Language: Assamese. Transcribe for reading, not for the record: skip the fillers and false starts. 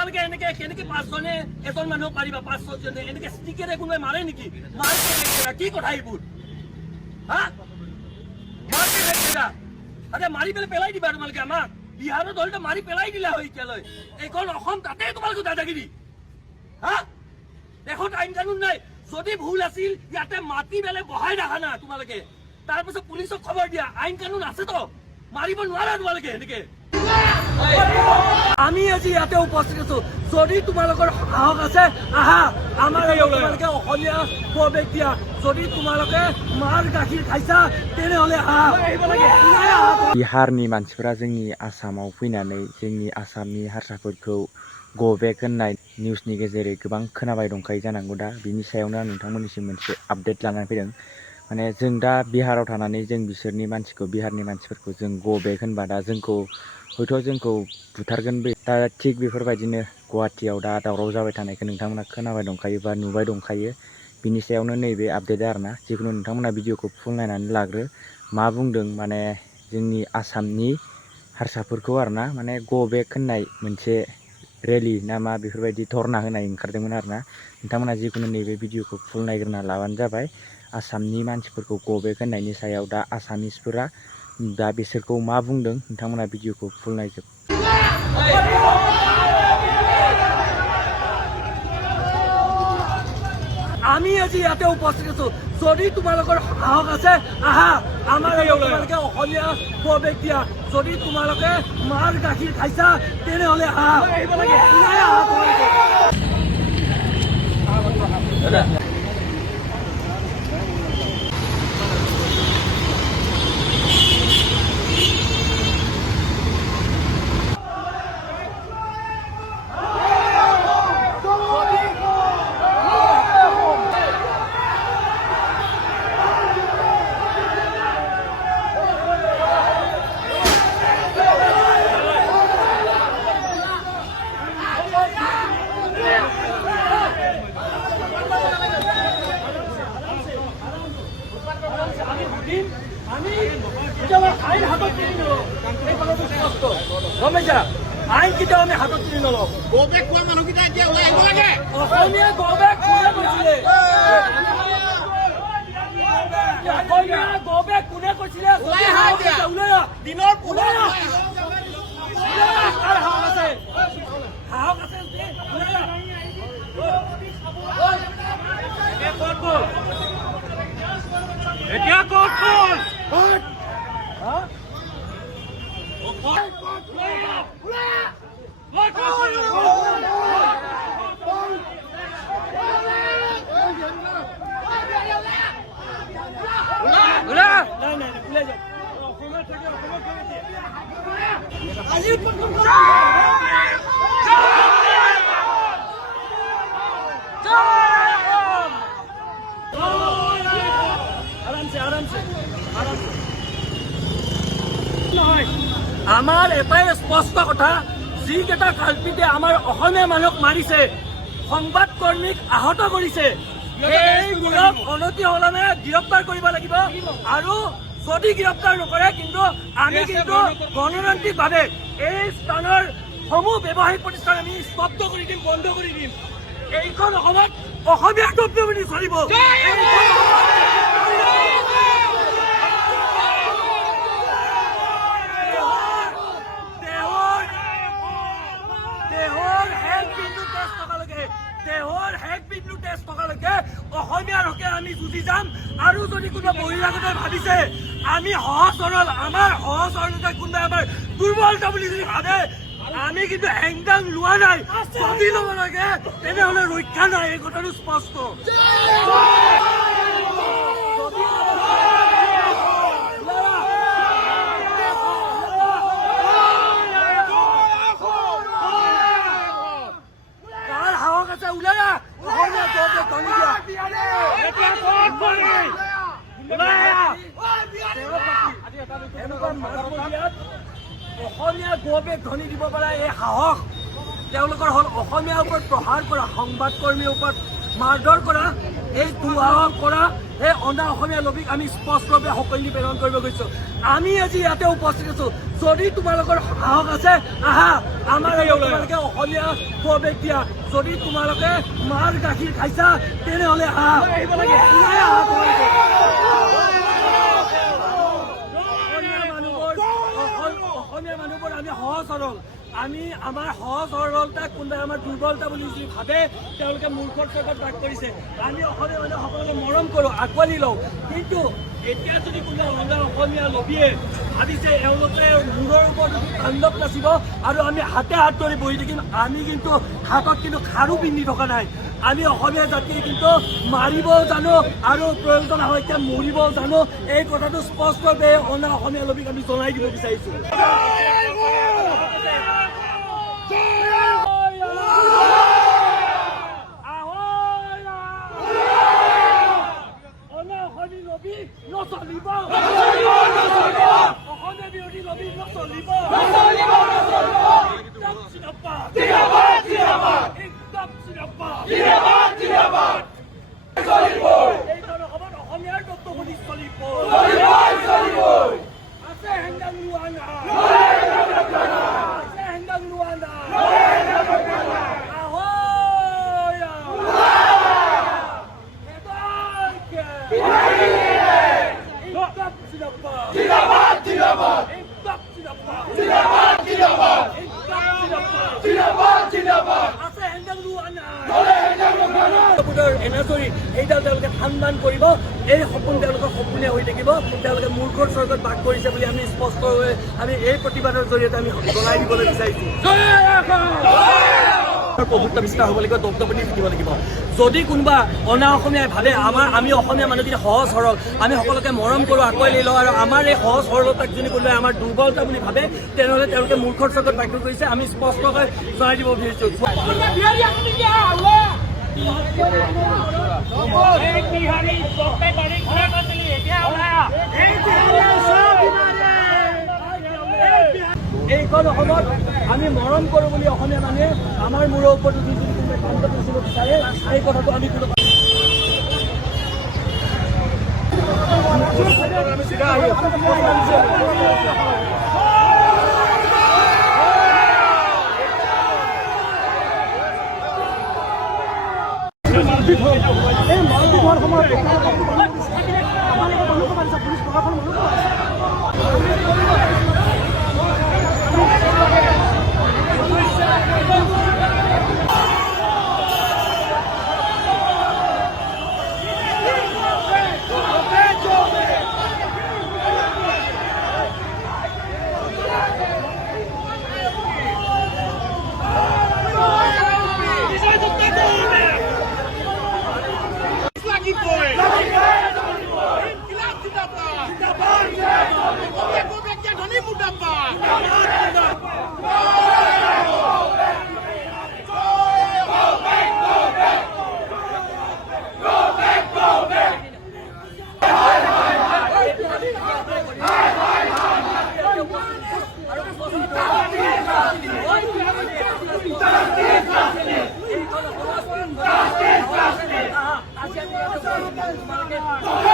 তোমালোকে এনেকে কেনেকে 5জনে এজন মানুহক মাৰিবা 5-6জনে এনেকে ষ্টিকেৰে কোনোবাই মাৰে নেকি? মাৰ্কে কি কথা এইবোৰ? হা মাৰ্কে দেখেৰা আৰে মাৰি পেলাই দিবা তোমালোকে আমাক বিহাৰত হলটো মাৰি পেলাই দিলা হয় এতিয়ালৈ এইখন অসম তাতে তোমালোকে দাদাগিৰি হা দেখোন আইন কানুন নাই যদি ভুল আছিল ইয়াতে মাটি বেলে বহাই ৰাখা না তোমালোকে তাৰপিছত পুলিচক খবৰ দিয়া আইন কানুন আছে তো মাৰিব নোৱাৰা তোমালোকে এনেকে আমি আজি ইয়াতে উপস্থিত আছো যদি তোমালোকৰ সাহস আছে আহা আমাৰ তোমালোকে অসমীয়া প্ৰৱেশ দিয়া যদি তোমালোকে মাৰ গাখীৰ খাইছা তেনেহলে আহা बिहारनि मानसिफोरा जोंनि आसामाव फैनानै जोंनि आसामनि हारसाफोरखौ गो बेक होननाय निउसनि गेजेरै गोबां खोनाबाय दंखायो जानांगौ दा बिनि सायावनो आं नोंथांमोननिसिम मोनसे आपडेट लानानै फैदों माने जों दा बिहाराव थानानै जों बिसोरनि मानसिखौ बिहारनि मानसिफोरखौ जों गो बेक होनबा दा जोंखौ हयथ' जोंखौ बुथारगोनबो दा थिग बेफोरबायदिनो गुवाहाटियाव दा दावराव जाबाय थानायखौ नोंथांमोना खोनाबाय दंखायो बा नुबाय दंखायो बिनि सायावनो नैबे आपडेट आरोना जिखुनु नोंथांमोना भिडिअखौ फुल नायनानै लाग्रो मा बुंदों माने जोंनि आसामनि हारसाफोरखौ आरोना माने गो बेक होननाय मोनसे रेलि ना मा बेफोरबायदि धरना होनाय ओंखारदोंमोन आरोना नोंथांमोना जिखुनु नैबे भिडिअखौ फुल नायग्रोना लाबानो जाबाय आसामनि मानसिफोरखौ गो बेक होननायनि सायाव दा आसामिसफोरा दा बिसोरखौ मा बुंदों नोंथांमोना भिडिअखौ फुल नायजोब আমি আজি ইয়াতে উপস্থিত আছো যদি তোমালোকৰ সাহস আছে আহা আমাৰ তোমালোকে অসমীয়া প্ৰৱেশ দিয়া যদি তোমালোকে মাৰ গাখীৰ খাইছা তেনেহলে আহা আমি কেতিয়াবা আইন হাতত তুলি নলওঁ এই কথাটো স্পষ্ট গম পাইছা আইন কেতিয়াও আমি হাতত তুলি নলওঁ গো বেক কোৱা মানুহকেইটা এতিয়া ওলাই আহিব লাগে অসমীয়া গো বেক কোনে কৈছিলে অসমীয়া গো বেক কোনে কৈছিলে ওলাই আহা এতিয়া দিনৰ ওলাই আহা সাহস আছে ওলাই আহা এতিয়া ক'ত গ'ল হা আমাৰ এটাই স্পষ্ট কথা যিকেইটা কাল্পিতে আমাৰ অসমীয়া মানুহক মাৰিছে সংবাদ কৰ্মীক আহত কৰিছে সেইবোৰক অনতি সলনে গ্ৰেপ্তাৰ কৰিব লাগিব আৰু যদি গ্ৰেপ্তাৰ নকৰে কিন্তু আমি কিন্তু গণতান্ত্ৰিকভাৱে এই স্থানৰ সমূহ ব্যৱসায়িক প্ৰতিষ্ঠান আমি স্তব্ধ কৰি দিম বন্ধ কৰি দিম এইখন অসমত অসমীয়া ডুবডুবনি চলিব অসমীয়াৰ হকে আমি যুঁজি যাম আৰু যদি কোনোবা বহিৰাগতে ভাবিছে আমি সহজ সৰল আমাৰ সহজ সৰলতা কোনোবাই আমাৰ দুৰ্বলতা বুলি যদি ভাবে আমি কিন্তু হেংদাং লোৱা নাই যদি ল'ব লাগে তেনেহ'লে ৰক্ষা নাই এই কথাটো স্পষ্ট কাৰ সাহস আছে ওলাই অসমীয়া গো বেক ধনি দিব পৰা এই সাহস তেওঁলোকৰ হ'ল অসমীয়াৰ ওপৰত প্ৰহাৰ কৰা সংবাদ কৰ্মীৰ ওপৰত মাৰধৰ কৰা এই দুঃসাহস কৰা এই অনা অসমীয়া লোভিক আমি স্পষ্টভাৱে সকলো প্ৰেৰণ কৰিব গৈছো আমি আজি ইয়াতে উপস্থিত আছো যদি তোমালোকৰ সাহস আছে আহা আমাৰ তোমালোকে অসমীয়া প্ৰৱেশ দিয়া যদি তোমালোকে মাৰ গাখীৰ খাইছা তেনেহ'লে আহা অসমীয়া মানুহবোৰ আমি সহজ সৰল আমি আমাৰ সহজ সৰলতা কোনোবাই আমাৰ দুৰ্বলতা বুলি যি ভাবে তেওঁলোকে মূৰ্খৰ চকত বাস কৰিছে আমি অসমীয়া মানুহ সকলোকে মৰম কৰোঁ আঁকোৱালি লওঁ কিন্তু এতিয়া যদি কোনোবা অসমীয়া লবিয়ে ভাবিছে এওঁলোকে মূৰৰ ওপৰত তাণ্ডৱ নাচিব আৰু আমি হাতে হাত ধৰি বহি থাকিম আমি কিন্তু হাতত কিন্তু খাৰু পিন্ধি থকা নাই আমি অসমীয়া জাতিয়ে কিন্তু মাৰিবও জানো আৰু প্ৰয়োজন হয় এতিয়া মৰিবও জানো এই কথাটো স্পষ্টভাৱে অনা অসমীয়া লবিক আমি জনাই দিব বিচাৰিছোঁ নচলিব অসমীয়া বিৰোধী লবি নচলিব অসমীয়াৰ তত্ত্ববোধি চলিব আছে হেংগাং লোৱানা আছে হেংগাং লোৱানা এইডাল তেওঁলোকে সন্মান কৰিব এই সপোন তেওঁলোকৰ সপোনে হৈ থাকিব তেওঁলোকে মূৰ্খৰ স্বৰ্গত বাস কৰিছে বুলি আমি স্পষ্টভাৱে আমি এই প্ৰতিবাদৰ জৰিয়তে আমি জনাই দিবলৈ বিচাৰিছোঁ প্ৰভুত্ব বিস্তাৰ হ'ব লাগিব দপ্তপতি থাকিব লাগিব যদি কোনোবা অনা অসমীয়াই ভাবে আমি অসমীয়া মানুহখিনি সহজ সৰল আমি সকলোকে মৰম কৰোঁ আঁকোৱালি লওঁ আৰু আমাৰ এই সহজ সৰলতাক যদি কোনোবাই আমাৰ দুৰ্বলতা বুলি ভাবে তেনেহ'লে তেওঁলোকে মূৰ্খৰ চকত বাক্য কৰিছে আমি স্পষ্টকৈ জনাই দিব বিচাৰিছোঁ এইখন অসমত আমি মৰম কৰোঁ বুলি অসমীয়া মানুহে আমাৰ মূৰৰ ওপৰত উঠি যদি কোনোবাই কাণ্ড নাচিব বিচাৰে এই কথাটো আমি কোনো এই মাৰপিট হোৱাৰ সময়ত পুলিচ প্ৰশাসন Justice!